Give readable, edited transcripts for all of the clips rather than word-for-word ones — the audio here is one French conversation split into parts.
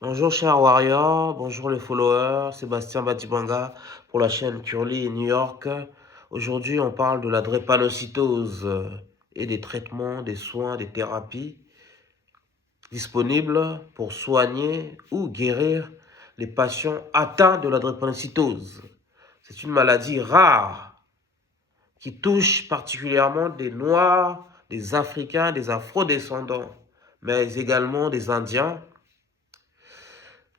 Bonjour cher Warrior, bonjour les followers, Sébastien Batibanga pour la chaîne Curly New York. Aujourd'hui on parle de la drépanocytose et des traitements, des soins, des thérapies disponibles pour soigner ou guérir les patients atteints de la drépanocytose. C'est une maladie rare qui touche particulièrement des Noirs, des Africains, des Afro-descendants, mais également des Indiens.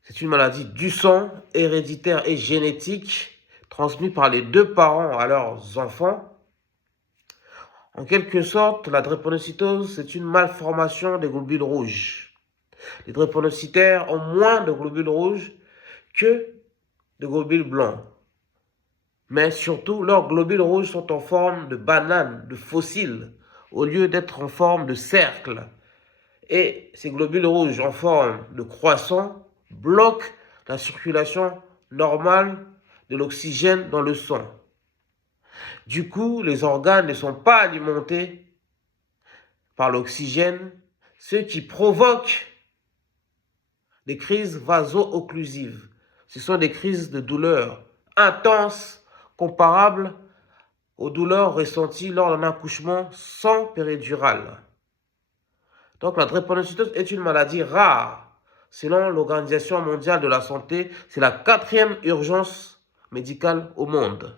C'est une maladie du sang, héréditaire et génétique, transmise par les deux parents à leurs enfants. En quelque sorte, la drépanocytose, c'est une malformation des globules rouges. Les drépanocytaires ont moins de globules rouges que de globules blancs. Mais surtout, leurs globules rouges sont en forme de banane, de fossile, au lieu d'être en forme de cercle. Et ces globules rouges en forme de croissant bloquent la circulation normale de l'oxygène dans le sang. Du coup, les organes ne sont pas alimentés par l'oxygène, ce qui provoque des crises vaso-occlusives. Ce sont des crises de douleur intenses comparables aux douleurs ressenties lors d'un accouchement sans péridurale. Donc la drépanocytose est une maladie rare. Selon l'Organisation mondiale de la santé, c'est la 4e urgence médicale au monde.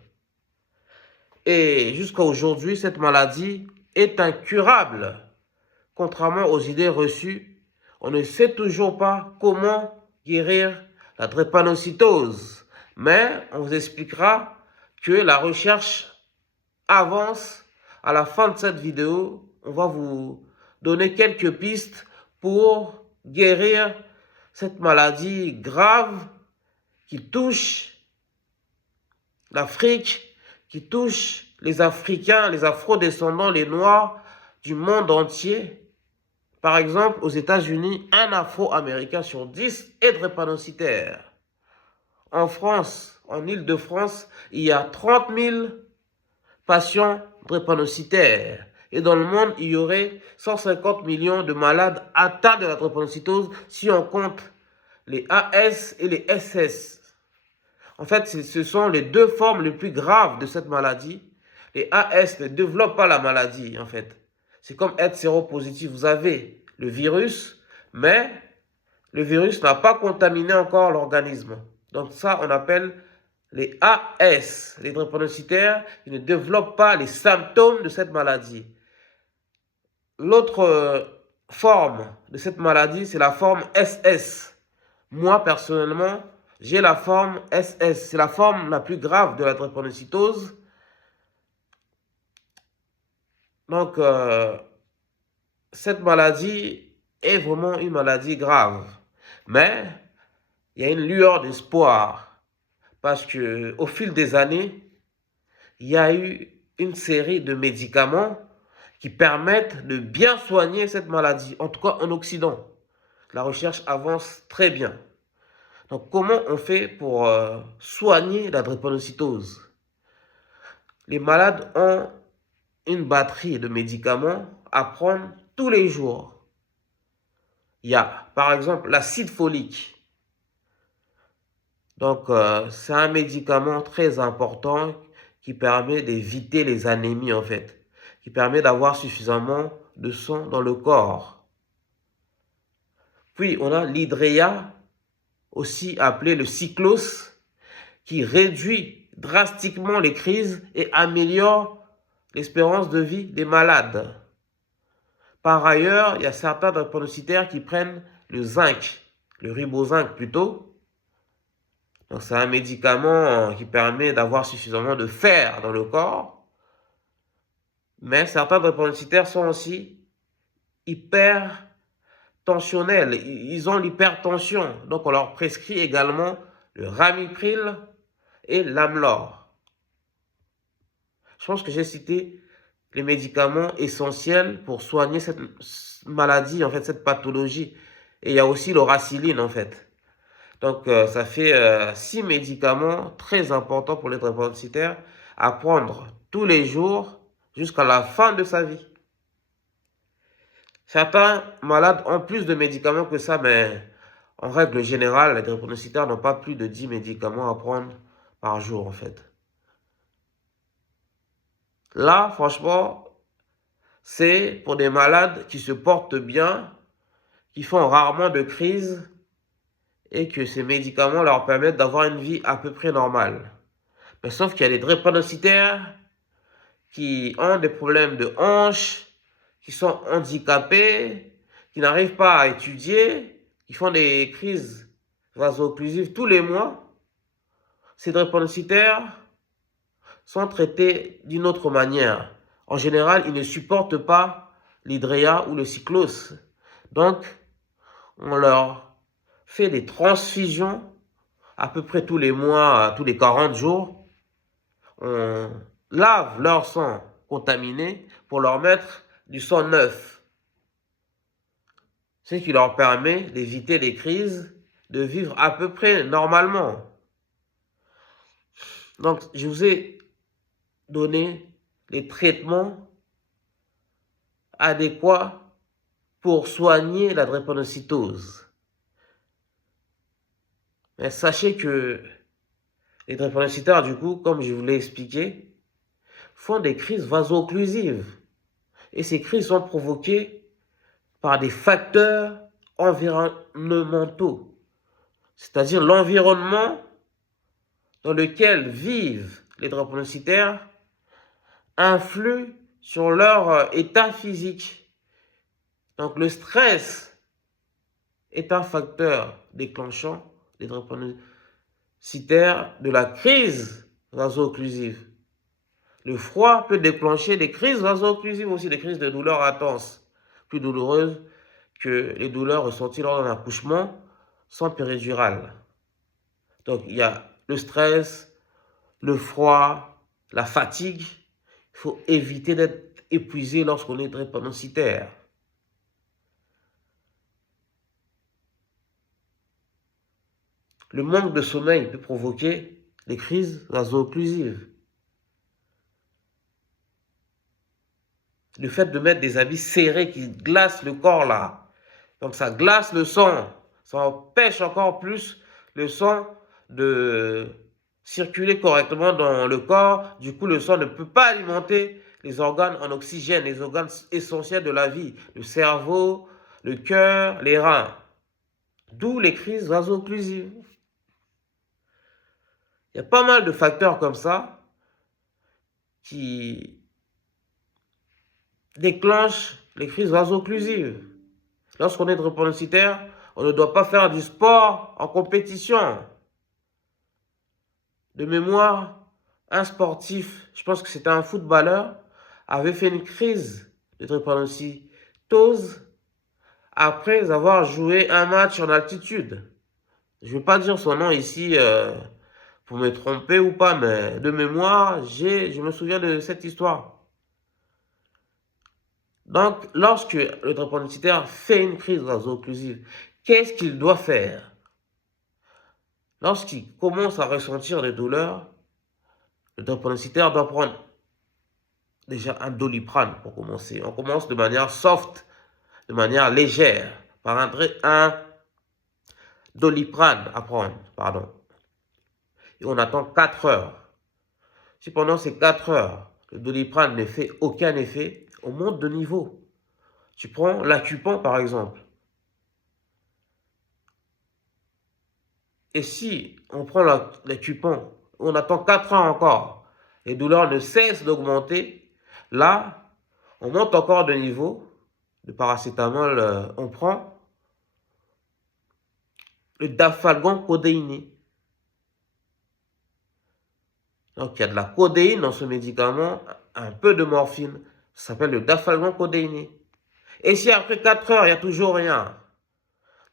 Et jusqu'à aujourd'hui, cette maladie est incurable. Contrairement aux idées reçues, on ne sait toujours pas comment guérir la drépanocytose. Mais on vous expliquera que la recherche avance. À la fin de cette vidéo, on va vous donner quelques pistes pour guérir cette maladie grave qui touche l'Afrique, qui touche les Africains, les Afro-descendants, les Noirs du monde entier. Par exemple, aux États-Unis, un Afro-Américain sur 10 est drépanocytaire. En France, en Île-de-France, il y a 30 000 patients drépanocytaires. Et dans le monde, il y aurait 150 millions de malades atteints de la drépanocytose si on compte les AS et les SS. En fait, ce sont les deux formes les plus graves de cette maladie. Les AS ne développent pas la maladie, en fait. C'est comme être séropositif. Vous avez le virus, mais le virus n'a pas contaminé encore l'organisme. Donc ça, on appelle les AS, les drépanocytaires, ils ne développent pas les symptômes de cette maladie. L'autre forme de cette maladie, c'est la forme SS. Moi, personnellement, j'ai la forme SS. C'est la forme la plus grave de la drépanocytose. Donc, cette maladie est vraiment une maladie grave. Mais, il y a une lueur d'espoir. Parce que au fil des années, il y a eu une série de médicaments qui permettent de bien soigner cette maladie, en tout cas en Occident. La recherche avance très bien. Donc, comment on fait pour soigner la drépanocytose? Les malades ont une batterie de médicaments à prendre tous les jours. Il y a, par exemple, l'acide folique. Donc, c'est un médicament très important qui permet d'éviter les anémies, en fait, qui permet d'avoir suffisamment de sang dans le corps. Puis, on a l'hydréa, aussi appelé le cyclos, qui réduit drastiquement les crises et améliore l'espérance de vie des malades. Par ailleurs, il y a certains drépanocytaires qui prennent le zinc, le ribozinc plutôt. Donc c'est un médicament qui permet d'avoir suffisamment de fer dans le corps. Mais certains drépanocytaires sont aussi hypertensionnels. Ils ont l'hypertension. Donc on leur prescrit également le ramipril et l'Amlor. Je pense que j'ai cité les médicaments essentiels pour soigner cette maladie, en fait, cette pathologie. Et il y a aussi l'oraciline, en fait. Donc, ça fait 6 médicaments très importants pour les drépanocytaires à prendre tous les jours jusqu'à la fin de sa vie. Certains malades ont plus de médicaments que ça, mais En règle générale, les drépanocytaires n'ont pas plus de 10 médicaments à prendre par jour, en fait. Là, franchement, c'est pour des malades qui se portent bien, qui font rarement de crise et que ces médicaments leur permettent d'avoir une vie à peu près normale. Mais sauf qu'il y a des drépanocytaires qui ont des problèmes de hanches, qui sont handicapés, qui n'arrivent pas à étudier, qui font des crises vaso-occlusives tous les mois. Ces drépanocytaires sont traités d'une autre manière. En général, ils ne supportent pas l'hydréa ou le cyclose. Donc, on leur fait des transfusions à peu près tous les mois, tous les 40 jours. On lave leur sang contaminé pour leur mettre du sang neuf. Ce qui leur permet d'éviter les crises, de vivre à peu près normalement. Donc, je vous ai donné les traitements adéquats pour soigner la drépanocytose. Mais sachez que les drépanocytaires, du coup, comme je vous l'ai expliqué, font des crises vaso-occlusives. Et ces crises sont provoquées par des facteurs environnementaux, c'est-à-dire l'environnement dans lequel vivent les drépanocytaires influe sur leur état physique. Donc le stress est un facteur déclenchant des drépanocytaires de la crise vaso-occlusive. Le froid peut déclencher des crises vaso-occlusives, aussi des crises de douleurs intenses, plus douloureuses que les douleurs ressenties lors d'un accouchement sans péridurale. Donc il y a le stress, le froid, la fatigue. Il faut éviter d'être épuisé lorsqu'on est drépanocytaire. Le manque de sommeil peut provoquer des crises vaso-occlusives. Le fait de mettre des habits serrés qui glacent le corps là, donc ça glace le sang, ça empêche encore plus le sang de circuler correctement dans le corps. Du coup, le sang ne peut pas alimenter les organes en oxygène, les organes essentiels de la vie, le cerveau, le cœur, les reins. D'où les crises vaso-occlusives. Il y a pas mal de facteurs comme ça qui déclenchent les crises vaso-occlusives. Lorsqu'on est drépanocytaire, on ne doit pas faire du sport en compétition. De mémoire, un sportif, je pense que c'était un footballeur, avait fait une crise de drépanocytose après avoir joué un match en altitude. Je ne vais pas dire son nom ici pour me tromper ou pas, mais de mémoire, je me souviens de cette histoire. Donc, lorsque le drépanocytaire fait une crise vaso-occlusive, qu'est-ce qu'il doit faire? Lorsqu'il commence à ressentir des douleurs, le drépanocytaire doit prendre déjà un Doliprane pour commencer. On commence de manière soft, de manière légère, par un Doliprane à prendre, pardon. Et on attend 4 heures. Si pendant ces 4 heures, le Doliprane ne fait aucun effet, on monte de niveau. Tu prends l'Acupan par exemple. Et si on prend l'Acupan, on attend 4 heures encore, les douleurs ne cessent d'augmenter, là, on monte encore de niveau. Le paracétamol, on prend le dafalgan codéiné. Donc il y a de la codéine dans ce médicament, un peu de morphine. Ça s'appelle le dafalgan codéiné. Et si après 4 heures, il n'y a toujours rien,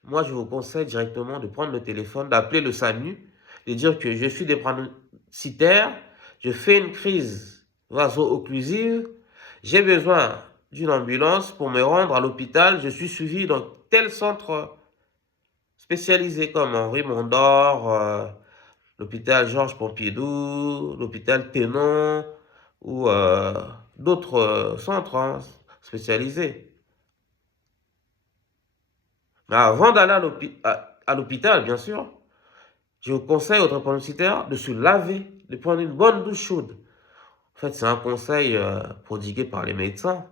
moi je vous conseille directement de prendre le téléphone, d'appeler le SAMU, de dire que je suis drépanocytaire, je fais une crise vaso-occlusive, j'ai besoin d'une ambulance pour me rendre à l'hôpital, je suis suivi dans tel centre spécialisé comme Henri Mondor, l'hôpital Georges Pompidou, l'hôpital Tenon ou d'autres centres spécialisés. Mais avant d'aller à l'hôpital, bien sûr, je vous conseille aux drépanocytaires de se laver, de prendre une bonne douche chaude. En fait, c'est un conseil prodigué par les médecins.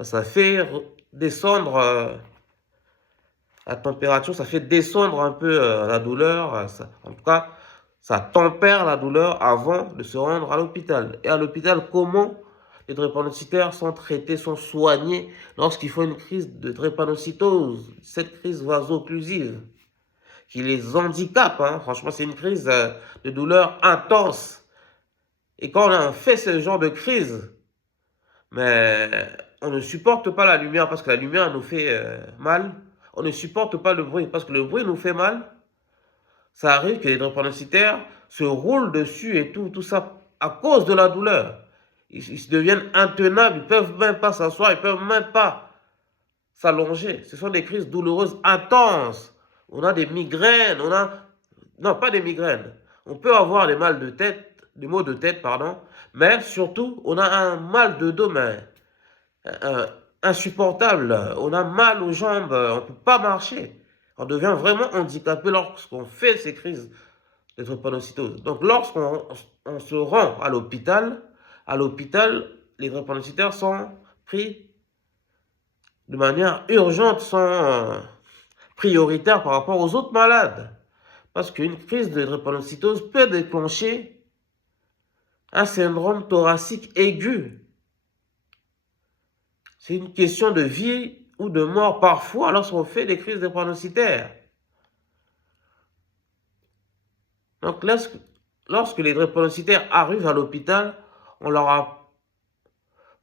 Ça fait descendre la température, ça fait descendre un peu la douleur. En tout cas, ça tempère la douleur avant de se rendre à l'hôpital. Et à l'hôpital, comment les drépanocytaires sont traités, sont soignés lorsqu'ils font une crise de drépanocytose, cette crise vaso-occlusive qui les handicape, hein. Franchement, c'est une crise de douleur intense. Et quand on fait ce genre de crise, mais on ne supporte pas la lumière parce que la lumière nous fait mal. On ne supporte pas le bruit parce que le bruit nous fait mal. Ça arrive que les drépanocytaires se roulent dessus et tout ça à cause de la douleur. Ils deviennent intenables, ils ne peuvent même pas s'asseoir, ils ne peuvent même pas s'allonger. Ce sont des crises douloureuses intenses. On a des migraines, non, pas des migraines. On peut avoir des mal de tête, des maux de tête, pardon, mais surtout, on a un mal de dos, mais insupportable. On a mal aux jambes, on ne peut pas marcher. On devient vraiment handicapé lorsqu'on fait ces crises de drépanocytose. Donc, lorsqu'on se rend à l'hôpital, les drépanocytaires sont pris de manière urgente, sont prioritaires par rapport aux autres malades. Parce qu'une crise de drépanocytose peut déclencher un syndrome thoracique aigu. C'est une question de vie ou de mort parfois lorsqu'on fait des crises drépanocytaires. Donc lorsque les drépanocytaires arrivent à l'hôpital, on leur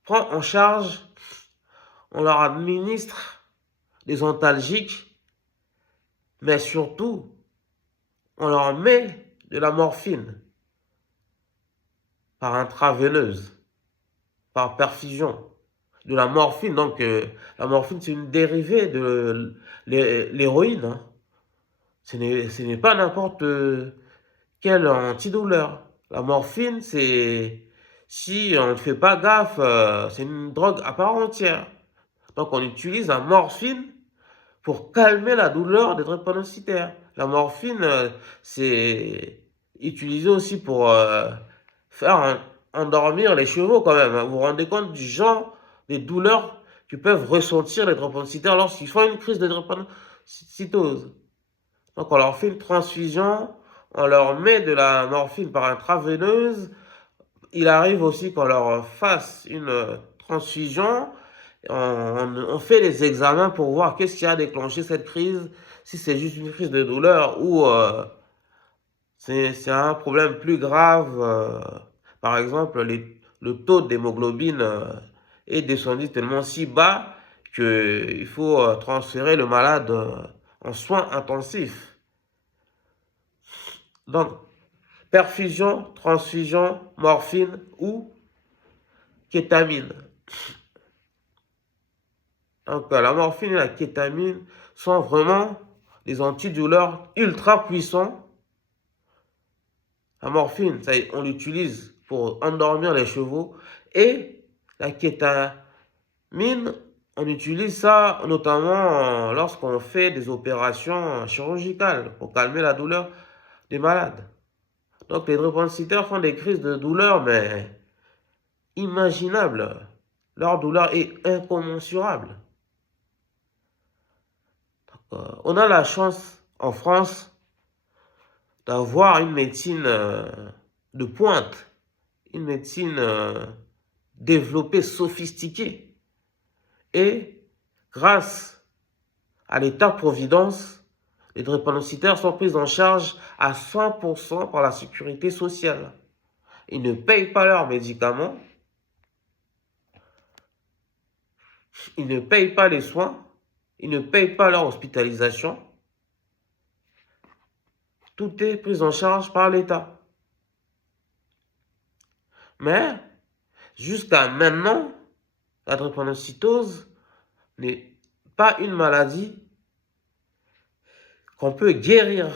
prend en charge, on leur administre des antalgiques, mais surtout, on leur met de la morphine par intraveineuse, par perfusion. De la morphine, donc la morphine c'est une dérivée de l'héroïne. Hein. Ce n'est pas n'importe quel antidouleur. La morphine, si on ne fait pas gaffe, c'est une drogue à part entière. Donc on utilise la morphine pour calmer la douleur des drépanocytaires. La morphine, c'est utilisé aussi pour faire endormir les chevaux quand même. Vous vous rendez compte du genre des douleurs que peuvent ressentir les drépanocytaires lorsqu'ils font une crise de drépanocytose. Donc on leur fait une transfusion, on leur met de la morphine par intraveineuse. Il arrive aussi qu'on leur fasse une transfusion. On fait les examens pour voir qu'est-ce qui a déclenché cette crise, si c'est juste une crise de douleur ou c'est un problème plus grave. Par exemple, le taux d'hémoglobine est descendu tellement si bas qu'il faut transférer le malade en soins intensifs. Donc, perfusion, transfusion, morphine ou kétamine. Donc, la morphine et la kétamine sont vraiment des antidouleurs ultra puissants. La morphine, on l'utilise pour endormir les chevaux. Et la kétamine, on utilise ça notamment lorsqu'on fait des opérations chirurgicales pour calmer la douleur des malades. Donc les drépanocytaires font des crises de douleur, mais imaginables. Leur douleur est incommensurable. On a la chance en France d'avoir une médecine de pointe, une médecine développée, sophistiquée. Et grâce à l'État-providence, les drépanocytaires sont pris en charge à 100% par la sécurité sociale. Ils ne payent pas leurs médicaments, ils ne payent pas les soins, ils ne payent pas leur hospitalisation. Tout est pris en charge par l'État. Mais, jusqu'à maintenant, la drépanocytose n'est pas une maladie qu'on peut guérir.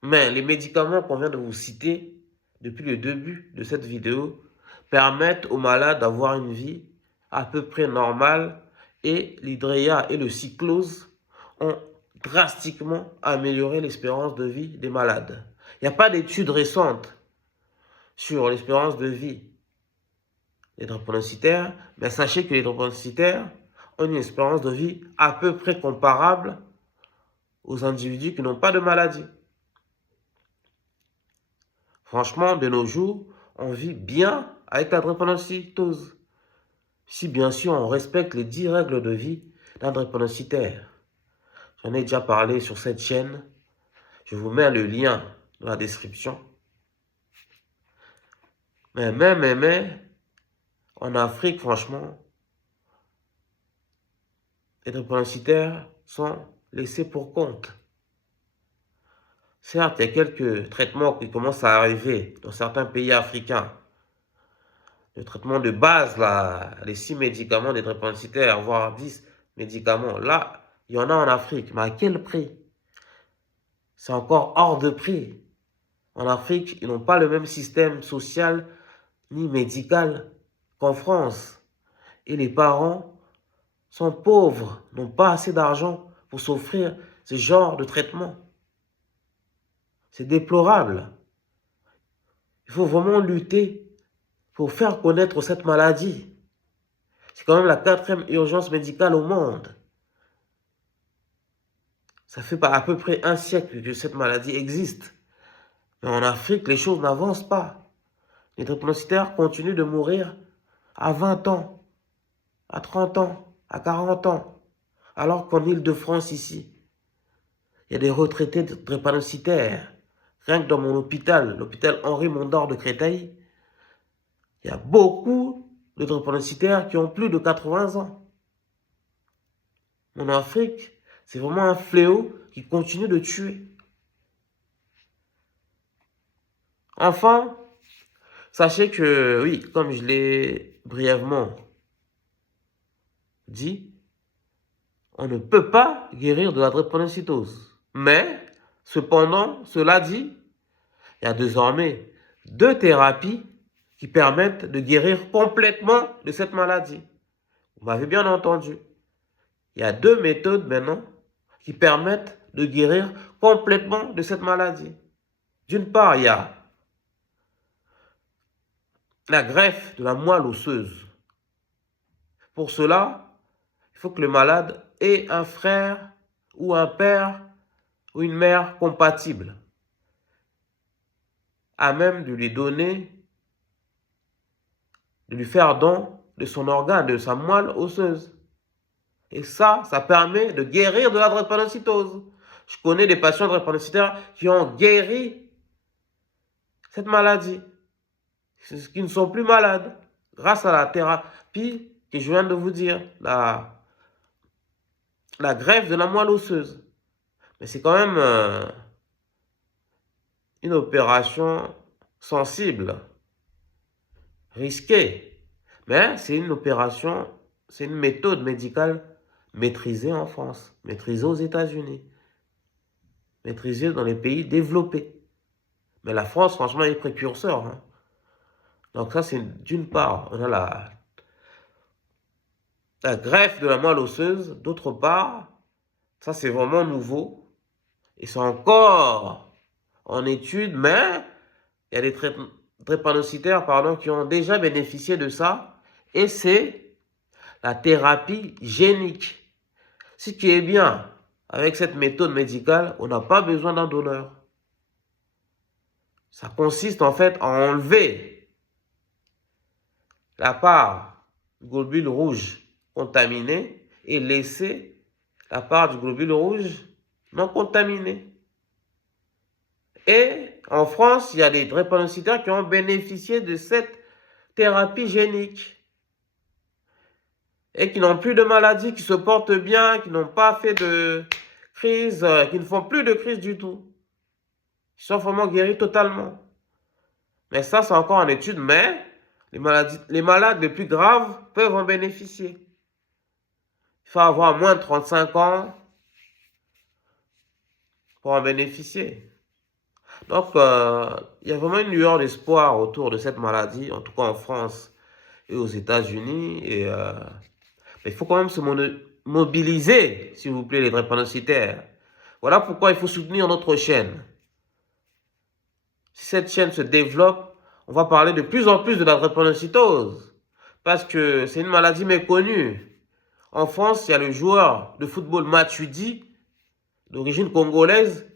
Mais les médicaments qu'on vient de vous citer depuis le début de cette vidéo permettent aux malades d'avoir une vie à peu près normale et l'hydréa et le cyclose ont drastiquement amélioré l'espérance de vie des malades. Il n'y a pas d'études récentes sur l'espérance de vie des drépanocytaires, mais sachez que les drépanocytaires ont une espérance de vie à peu près comparable aux individus qui n'ont pas de maladie. Franchement, de nos jours, on vit bien avec la drépanocytose. Si bien sûr on respecte les 10 règles de vie d'un drépanocytaire. J'en ai déjà parlé sur cette chaîne. Je vous mets le lien dans la description. Mais, en Afrique, franchement, les drépanocytaires sont laissés pour compte. Certes, il y a quelques traitements qui commencent à arriver dans certains pays africains. Le traitement de base, là, les 6 médicaments des drépanocytaires, voire 10 médicaments, là, il y en a en Afrique. Mais à quel prix? C'est encore hors de prix. En Afrique, ils n'ont pas le même système social ni médical qu'en France. Et les parents sont pauvres, n'ont pas assez d'argent pour s'offrir ce genre de traitement. C'est déplorable. Il faut vraiment lutter pour faire connaître cette maladie. C'est quand même la 4e urgence médicale au monde. Ça fait à peu près un siècle que cette maladie existe. Mais en Afrique, les choses n'avancent pas. Les drépanocytaires continuent de mourir à 20 ans, à 30 ans, à 40 ans. Alors qu'en Île-de-France, ici, il y a des retraités de drépanocytaires. Rien que dans mon hôpital, l'hôpital Henri Mondor de Créteil, il y a beaucoup de drépanocytaires qui ont plus de 80 ans. En Afrique, c'est vraiment un fléau qui continue de tuer. Enfin, sachez que, oui, comme je l'ai brièvement dit, on ne peut pas guérir de la drépanocytose. Mais, cependant, cela dit, il y a désormais 2 thérapies qui permettent de guérir complètement de cette maladie. Vous m'avez bien entendu. Il y a 2 méthodes maintenant qui permettent de guérir complètement de cette maladie. D'une part, il y a la greffe de la moelle osseuse. Pour cela, il faut que le malade ait un frère ou un père ou une mère compatible, à même de lui donner, de lui faire don de son organe, de sa moelle osseuse. Et ça permet de guérir de la drépanocytose. Je connais des patients drépanocytaires qui ont guéri cette maladie, qui ne sont plus malades, grâce à la thérapie que je viens de vous dire, la greffe de la moelle osseuse. Mais c'est quand même une opération sensible, risquée. Mais c'est une opération, c'est une méthode médicale maîtrisée en France, maîtrisée aux États-Unis, maîtrisée dans les pays développés. Mais la France, franchement, est précurseur. Hein. Donc ça, c'est d'une part, on a la greffe de la moelle osseuse. D'autre part, ça c'est vraiment nouveau. Et c'est encore en étude, mais il y a des drépanocytaires qui ont déjà bénéficié de ça. Et c'est la thérapie génique. Ce qui est bien, avec cette méthode médicale, on n'a pas besoin d'un donneur. Ça consiste en fait à enlever la part du globule rouge contaminé et laisser la part du globule rouge non contaminé. Et en France, il y a des drépanocytaires qui ont bénéficié de cette thérapie génique et qui n'ont plus de maladie, qui se portent bien, qui n'ont pas fait de crise, qui ne font plus de crise du tout. Ils sont vraiment guéris totalement. Mais ça, c'est encore en étude, mais les malades les plus graves peuvent en bénéficier. Il faut avoir moins de 35 ans pour en bénéficier. Donc, il y a vraiment une lueur d'espoir autour de cette maladie, en tout cas en France et aux États-Unis. Mais il faut quand même se mobiliser, s'il vous plaît, les drépanocytaires. Voilà pourquoi il faut soutenir notre chaîne. Si cette chaîne se développe, on va parler de plus en plus de la drépanocytose. Parce que c'est une maladie méconnue. En France, il y a le joueur de football Matuidi, d'origine congolaise,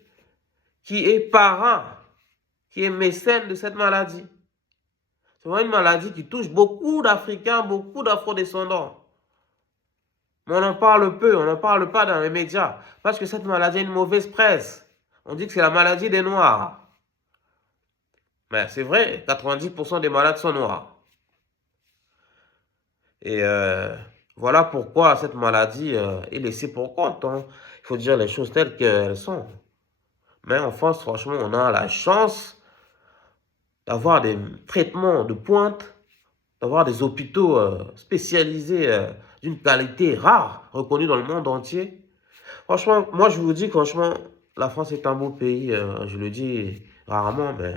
qui est parent, qui est mécène de cette maladie. C'est vraiment une maladie qui touche beaucoup d'Africains, beaucoup d'Afro-descendants. Mais on en parle peu, on n'en parle pas dans les médias. Parce que cette maladie a une mauvaise presse. On dit que c'est la maladie des Noirs. Mais c'est vrai, 90% des malades sont noirs. Et voilà pourquoi cette maladie est laissée pour compte. Hein. Il faut dire les choses telles qu'elles sont. Mais en France, franchement, on a la chance d'avoir des traitements de pointe, d'avoir des hôpitaux spécialisés d'une qualité rare, reconnue dans le monde entier. Franchement, moi je vous dis, franchement, la France est un beau pays, je le dis rarement, mais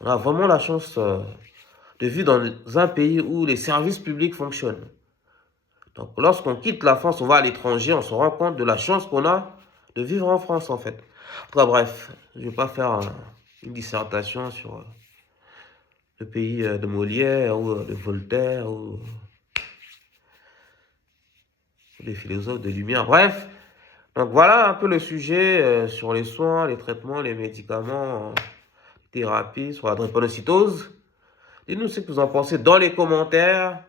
on a vraiment la chance de vivre dans un pays où les services publics fonctionnent. Donc lorsqu'on quitte la France, on va à l'étranger, on se rend compte de la chance qu'on a de vivre en France en fait. Enfin bref, je ne vais pas faire une dissertation sur le pays de Molière ou de Voltaire ou des philosophes de Lumière. Bref, donc voilà un peu le sujet sur les soins, les traitements, les médicaments, thérapies, sur la drépanocytose. Dites-nous ce que vous en pensez dans les commentaires.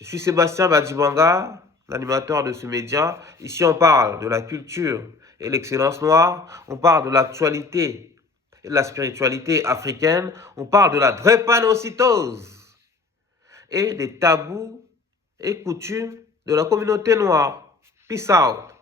Je suis Sébastien Badjibanga, l'animateur de ce média. Ici, on parle de la culture et l'excellence noire. On parle de l'actualité et de la spiritualité africaine. On parle de la drépanocytose et des tabous et coutumes de la communauté noire. Peace out.